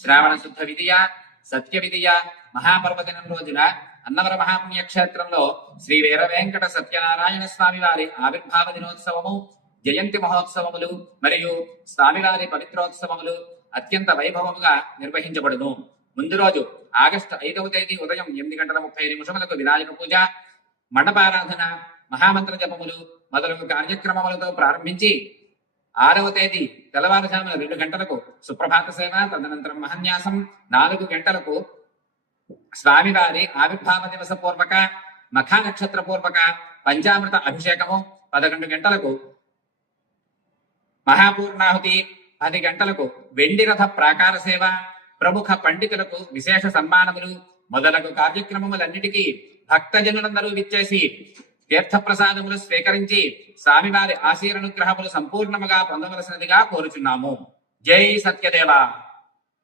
శ్రావణ శుద్ధ విధియ సత్య విధియ మహాపర్వదినం రోజున అన్నవర మహాపుణ్యక్షేత్రంలో శ్రీ వీర వెంకట సత్యనారాయణ స్వామి వారి ఆవిర్భావ దినోత్సవము, జయంతి మహోత్సవములు మరియు స్వామివారి పవిత్రోత్సవములు అత్యంత వైభవముగా నిర్వహించబడును. ముందు రోజు ఆగస్టు 5వ తేదీ ఉదయం 8:30 వినాయక పూజ, మండపారాధన, మహామంత్ర జపములు మొదలగు కార్యక్రమములతో ప్రారంభించి 6వ తేదీ తెల్లవారుజామున 2 గంటలకు సుప్రభాత సేవ, తదనంతరం మహన్యాసం, 4 గంటలకు స్వామివారి ఆవిర్భావ దివస పూర్వక మఖా నక్షత్ర పూర్వక పంచామృత అభిషేకము, 11 గంటలకు మహాపూర్ణాహుతి, 10 గంటలకు వెండి రథ ప్రాకార సేవ, ప్రముఖ పండితులకు విశేష సన్మానములు మొదలగు కార్యక్రమములన్నిటికీ భక్తజనులందరూ విచ్చేసి తీర్థప్రసాదములు స్వీకరించి స్వామివారి ఆశీర్వనుగ్రహములు సంపూర్ణముగా పొందవలసినదిగా కోరుచున్నాము. జై సత్యదేవ.